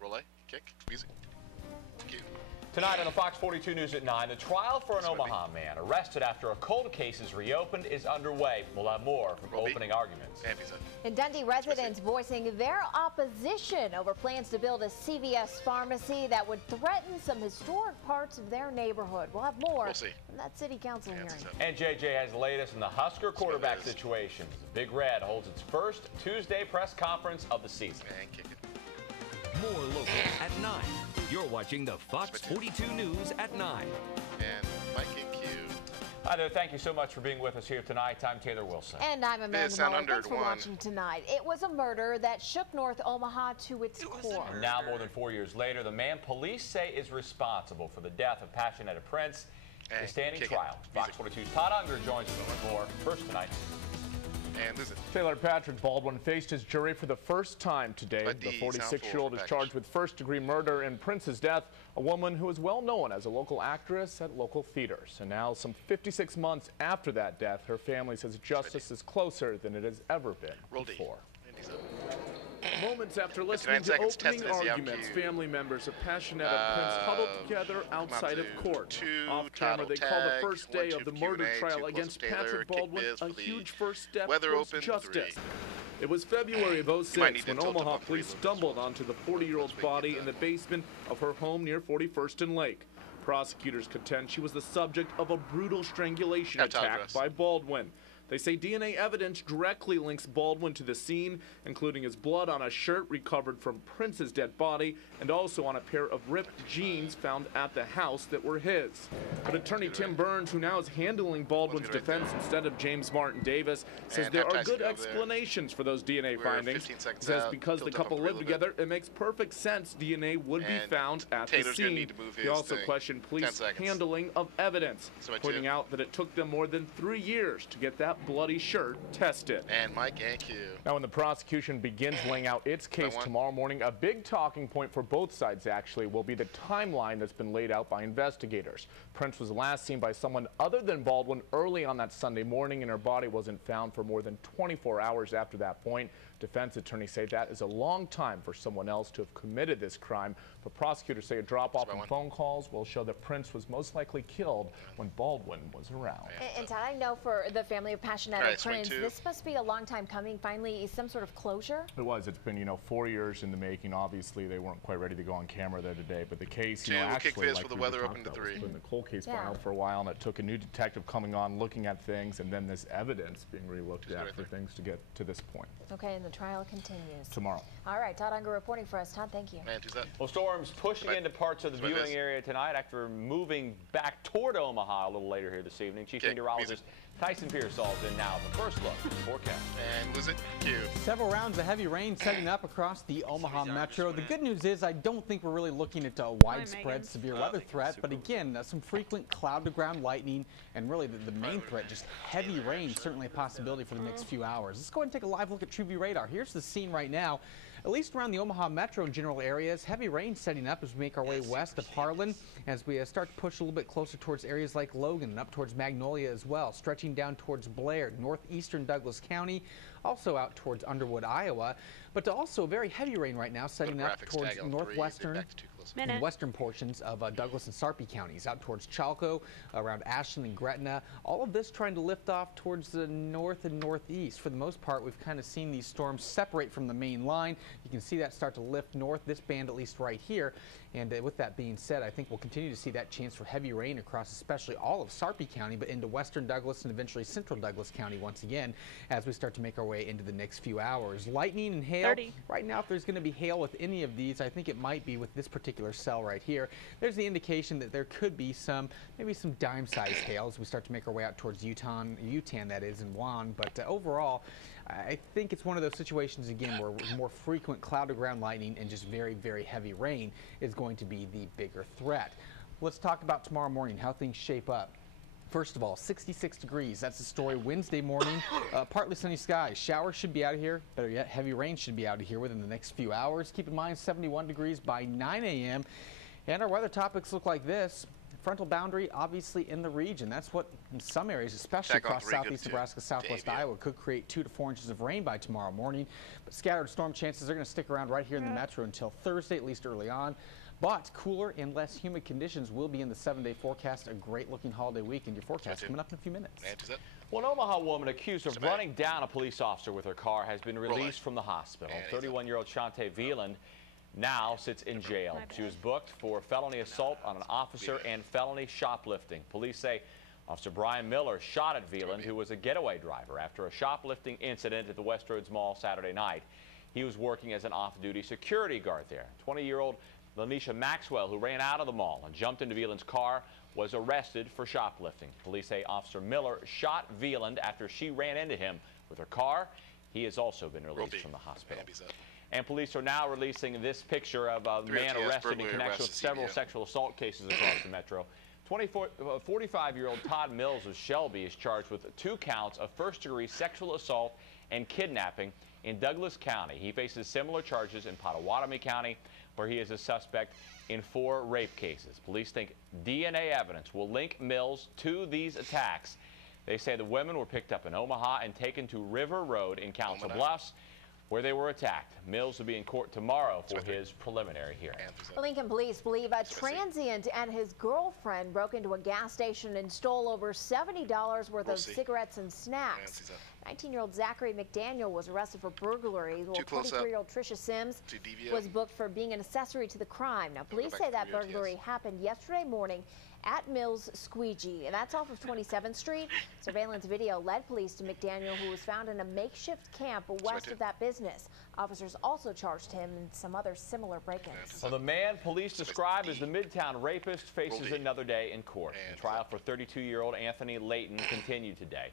Relay, kick, music. Cue. Tonight on the Fox 42 News at 9, the trial for an Omaha man arrested after a cold case is reopened is underway. We'll have more from opening arguments. And Dundee residents voicing their opposition over plans to build a CVS pharmacy that would threaten some historic parts of their neighborhood. We'll have more from that city council hearing. And JJ has the latest in the Husker quarterback situation. The Big Red holds its first Tuesday press conference of the season. And kick it. More local at 9. You're watching the Fox 42 News at 9. And Mike and Q. Hi there. Thank you so much for being with us here tonight. I'm Taylor Wilson. And I'm Amanda Muller. Thanks for watching tonight. It was a murder that shook North Omaha to its core. Now, more than 4 years later, the man police say is responsible for the death of Passionetta Prince is standing trial. Fox 42's Todd Unger joins us with more first tonight. And listen. Taylor Patrick Baldwin faced his jury for the first time today. The 46-year-old is charged with first-degree murder in Prince's death, a woman who is well known as a local actress at local theaters. And now, some 56 months after that death, her family says justice is closer than it has ever been before. Moments after listening to opening arguments, family members of Passionetta Prince huddled together outside of court. Off camera, they call the first day of the murder trial against Patrick Baldwin a huge first step towards justice. It was February of 06 when Omaha police stumbled onto the 40-year-old's body in the basement of her home near 41st and Lake. Prosecutors contend she was the subject of a brutal strangulation attack by Baldwin. They say DNA evidence directly links Baldwin to the scene, including his blood on a shirt recovered from Prince's dead body and also on a pair of ripped jeans found at the house that were his. But attorney Tim Burns, who now is handling Baldwin's defense instead of James Martin Davis, says there are good explanations for those DNA findings. He says because the couple lived together, it makes perfect sense DNA would be found at the scene. He also questioned police handling of evidence, pointing out that it took them more than 3 years to get that bloody shirt tested. And Mike and Q. Now, when the prosecution begins laying out its case tomorrow morning, a big talking point for both sides actually will be the timeline that's been laid out by investigators. Prince was last seen by someone other than Baldwin early on that Sunday morning, and her body wasn't found for more than 24 hours after that point. Defense attorneys say that is a long time for someone else to have committed this crime, but prosecutors say a drop-off in phone calls will show that Prince was most likely killed when Baldwin was around. And Todd, I know for the family of Passionetta Prince, this must be a long time coming. Finally, some sort of closure? It was. It's been, 4 years in the making. Obviously, they weren't quite ready to go on camera there today, but the case, actually, like for the weather open to 3. It's been the cold case file for a while, and it took a new detective coming on, looking at things, and then this evidence being re-looked at for things to get to this point. Okay, and the trial continues tomorrow. All right, Todd Unger reporting for us. Todd, thank you. Well, storms pushing into parts of the viewing area tonight after moving back toward Omaha a little later here this evening. Chief Meteorologist Tyson Pearsall is in now. The first look at the forecast. And listen, Q. Several rounds of heavy rain setting up across the Omaha metro. The good news is I don't think we're really looking at a widespread severe weather threat, but again, some frequent cloud-to-ground lightning and really the main threat, just heavy rain, certainly a possibility for the next few hours. Let's go ahead and take a live look at TrueView Radar. Here's the scene right now. At least around the Omaha metro and general areas, heavy rain setting up as we make our way west of Harlan, as we start to push a little bit closer towards areas like Logan and up towards Magnolia as well, stretching down towards Blair, northeastern Douglas County, also out towards Underwood, Iowa, but also very heavy rain right now setting up towards northwestern and western portions of Douglas and Sarpy counties, out towards Chalco, around Ashland and Gretna. All of this trying to lift off towards the north and northeast. For the most part, we've kind of seen these storms separate from the main line. You can see that start to lift north, this band at least right here. And with that being said, I think we'll continue to see that chance for heavy rain across especially all of Sarpy County, but into western Douglas and eventually central Douglas County once again as we start to make our way into the next few hours. Lightning and hail. Right now, if there's going to be hail with any of these, I think it might be with this particular cell right here. There's the indication that there could be maybe some dime-sized hail as we start to make our way out towards Utan that is, and Juan. But overall, I think it's one of those situations, again, where more frequent cloud-to-ground lightning and just very, very heavy rain is going to be the bigger threat. Let's talk about tomorrow morning, how things shape up. First of all, 66 degrees. That's the story Wednesday morning. Partly sunny skies. Showers should be out of here. Better yet, heavy rain should be out of here within the next few hours. Keep in mind, 71 degrees by 9 a.m. And our weather topics look like this. frontal boundary obviously in the region. That's what in some areas, especially across southeast Nebraska, southwest Iowa, could create 2 to 4 inches of rain by tomorrow morning. But scattered storm chances are going to stick around right here in the metro until Thursday, at least early on. But cooler and less humid conditions will be in the 7-day forecast. A great-looking holiday weekend. Your forecast coming up in a few minutes. Well, an Omaha woman accused of running down a police officer with her car has been released from the hospital. 31-year-old Shante Veland now sits in jail. She was booked for felony assault on an officer and felony shoplifting. Police say Officer Brian Miller shot at Veland, who was a getaway driver, after a shoplifting incident at the Westroads Mall Saturday night. He was working as an off-duty security guard there. 20-year-old Lanisha Maxwell, who ran out of the mall and jumped into Veland's car, was arrested for shoplifting. Police say Officer Miller shot Veland after she ran into him with her car. He has also been released from the hospital. And police are now releasing this picture of a man arrested in connection with several sexual assault cases across the metro. 45-year-old Todd Mills of Shelby is charged with 2 counts of first-degree sexual assault and kidnapping in Douglas County. He faces similar charges in Pottawatomie County, where he is a suspect in 4 rape cases. Police think DNA evidence will link Mills to these attacks. They say the women were picked up in Omaha and taken to River Road in Council Bluffs, where they were attacked. Mills will be in court tomorrow for his preliminary hearing. Lincoln police believe a transient and his girlfriend broke into a gas station and stole over $70 worth of cigarettes and snacks. 19-year-old Zachary McDaniel was arrested for burglary. 23-year-old Tricia Sims was booked for being an accessory to the crime. Now, police say that burglary happened yesterday morning at Mills Squeegee, and that's off of 27th Street. Surveillance video led police to McDaniel, who was found in a makeshift camp west of that business. Officers also charged him in some other similar break-ins. Well, the man police describe as the Midtown rapist faces another day in court. The trial for 32-year-old Anthony Layton continued today.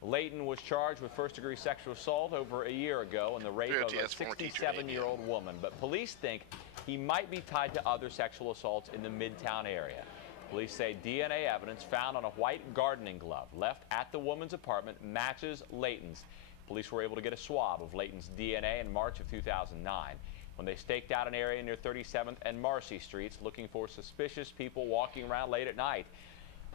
Layton was charged with first-degree sexual assault over a year ago in the rape of a 67-year-old woman, but police think he might be tied to other sexual assaults in the Midtown area. Police say DNA evidence found on a white gardening glove left at the woman's apartment matches Layton's. Police were able to get a swab of Layton's DNA in March of 2009 when they staked out an area near 37th and Marcy Streets looking for suspicious people walking around late at night.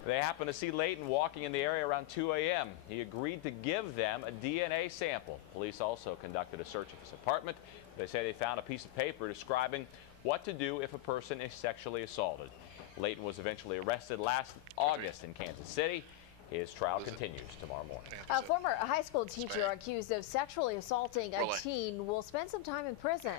They happened to see Layton walking in the area around 2 a.m. He agreed to give them a DNA sample. Police also conducted a search of his apartment. They say they found a piece of paper describing what to do if a person is sexually assaulted. Layton was eventually arrested last August in Kansas City. His trial continues tomorrow morning. A former high school teacher accused of sexually assaulting a teen will spend some time in prison.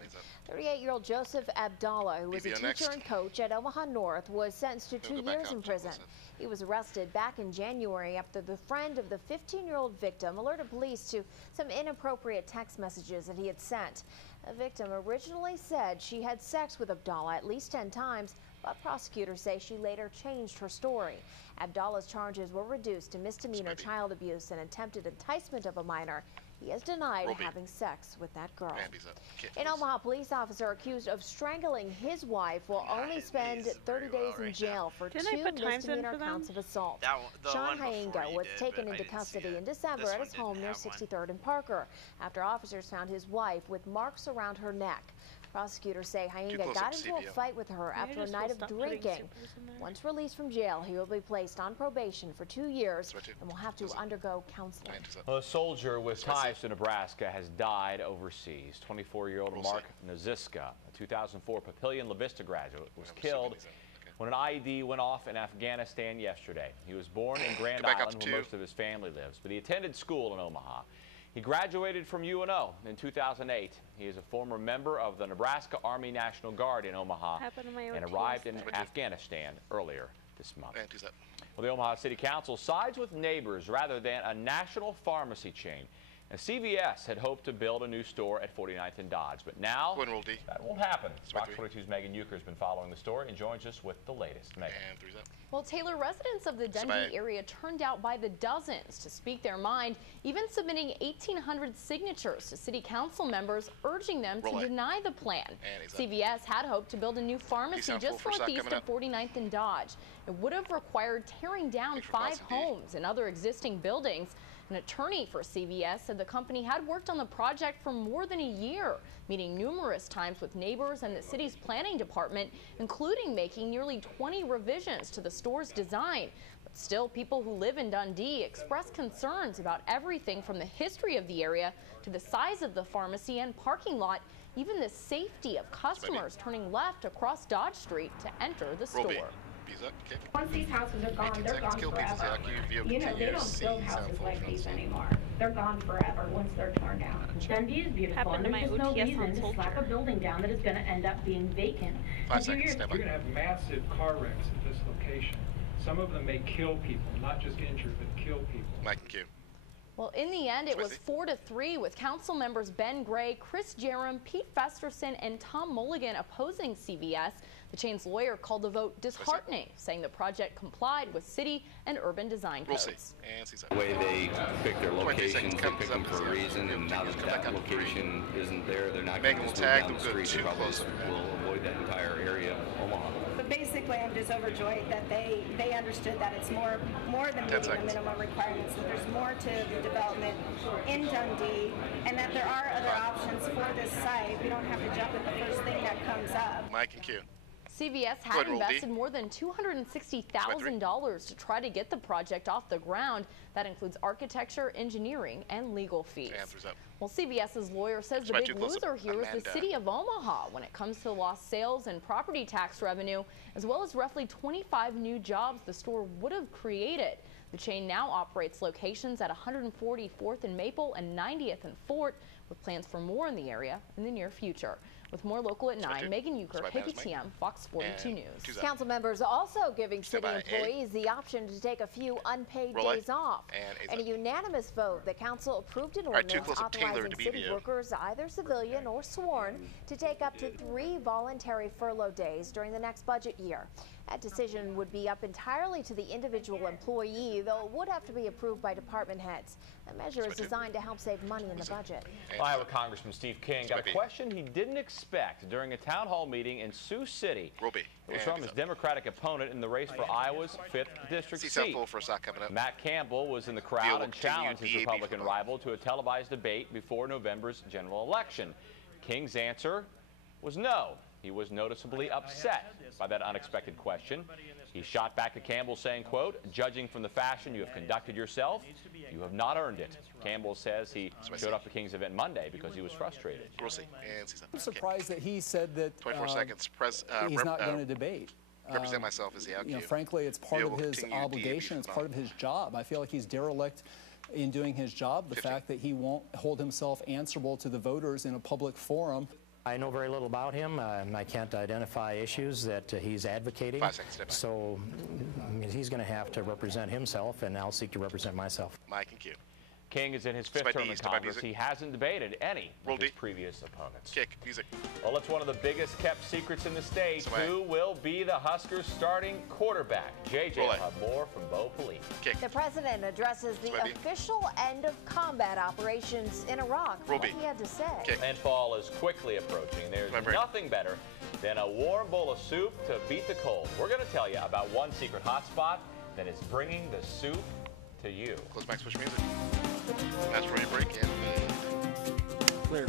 38-year-old Joseph Abdallah, who was a teacher and coach at Omaha North, was sentenced to 2 years in prison. He was arrested back in January after the friend of the 15-year-old victim alerted police to some inappropriate text messages that he had sent. The victim originally said she had sex with Abdallah at least 10 times, but prosecutors say she later changed her story. Abdallah's charges were reduced to misdemeanor child abuse and attempted enticement of a minor. He has denied having sex with that girl. In Omaha, police officer accused of strangling his wife will only spend 30 days in jail for 2 misdemeanor counts of assault. Sean Hayenga was taken into custody in December at his home near 63rd and Parker after officers found his wife with marks around her neck. Prosecutors say Hayenga got into a fight with her after a night of drinking. Once released from jail, he will be placed on probation for 2 years and will have to undergo counseling. A soldier with ties to Nebraska has died overseas. 24-year-old Mark Naziska, a 2004 Papillion La Vista graduate, was killed when an IED went off in Afghanistan yesterday. He was born in Grand Island, where most of his family lives, but he attended school in Omaha. He graduated from UNO in 2008. He is a former member of the Nebraska Army National Guard in Omaha and arrived in Afghanistan earlier this month. Well, the Omaha City Council sides with neighbors rather than a national pharmacy chain. And CVS had hoped to build a new store at 49th and Dodge, but now that won't happen. Fox 42's Megan Euchre has been following the story and joins us with the latest. Megan. Well, Taylor, residents of the Dundee area turned out by the dozens to speak their mind, even submitting 1,800 signatures to city council members urging them to deny the plan. CVS had hoped to build a new pharmacy just northeast of 49th and Dodge. It would have required tearing down 5 homes and other existing buildings. An attorney for CVS said the company had worked on the project for more than a year, meeting numerous times with neighbors and the city's planning department, including making nearly 20 revisions to the store's design. But still, people who live in Dundee express concerns about everything from the history of the area to the size of the pharmacy and parking lot, even the safety of customers turning left across Dodge Street to enter the store. Once these houses are gone, they're gone forever. You know, they don't build houses like these anymore. They're gone forever once they're torn down. Dundee is beautiful, and there's just no reason to slap a building down that is going to end up being vacant. You're going to have massive car wrecks at this location. Some of them may kill people, not just injure, but kill people. Mike and Q. Well, in the end, it was 4-3 with council members Ben Gray, Chris Jerem, Pete Festerson, and Tom Mulligan opposing CVS. The chain's lawyer called the vote disheartening, saying the project complied with city and urban design codes. The way they pick their locations, they pick them for a reason, and now that that location isn't there, they're not going to move down the street. They probably will avoid that entire area of Omaha. But basically, I'm just overjoyed that they understood that it's more than meeting the minimum requirements, that there's more to the development in Dundee, and that there are other options for this site. We don't have to jump at the first thing that comes up. Mike and Q. CVS had invested more than $260,000 to try to get the project off the ground. That includes architecture, engineering, and legal fees. Well, CVS's lawyer says the big loser here is the city of Omaha when it comes to lost sales and property tax revenue, as well as roughly 25 new jobs the store would have created. The chain now operates locations at 144th and Maple and 90th and Fort, with plans for more in the area in the near future. With more local at 9, Megan Euchre, KBTM, Fox 42 News. Council members also giving city employees the option to take a few unpaid days off. In a unanimous vote, the council approved an ordinance authorizing city workers, either civilian or sworn, to take up to 3 voluntary furlough days during the next budget year. That decision would be up entirely to the individual employee, though it would have to be approved by department heads. The measure is designed to help save money in the budget. Iowa Congressman Steve King got a question he didn't expect during a town hall meeting in Sioux City. It was from his Democratic opponent in the race for Iowa's 5th district seat. Matt Campbell was in the crowd and challenged his Republican rival to a televised debate before November's general election. King's answer was no. He was noticeably upset by that unexpected question. He shot back at Campbell saying, quote, "Judging from the fashion you have conducted yourself, you have not earned it." Campbell says he showed up at King's event Monday because he was frustrated. I'm surprised that he said that 24 seconds. He's not going to debate. Represent myself as the you know, frankly, it's part of his obligation. It's part of his job. I feel like he's derelict in doing his job. The fact that he won't hold himself answerable to the voters in a public forum. I know very little about him. I can't identify issues that he's advocating. So I mean, he's going to have to represent himself, and I'll seek to represent myself. Mike and Q. King is in his 5th term in Congress. He hasn't debated any of his previous opponents. Well, it's one of the biggest kept secrets in the state. Who will be the Huskers' starting quarterback? JJ will have more from Bo Pelini. The president addresses the official end of combat operations in Iraq. What he had to say. And fall is quickly approaching. There's nothing better than a warm bowl of soup to beat the cold. we're going to tell you about one secret hotspot that is bringing the soup to you. Close back, switch music. That's where you break in. Clear.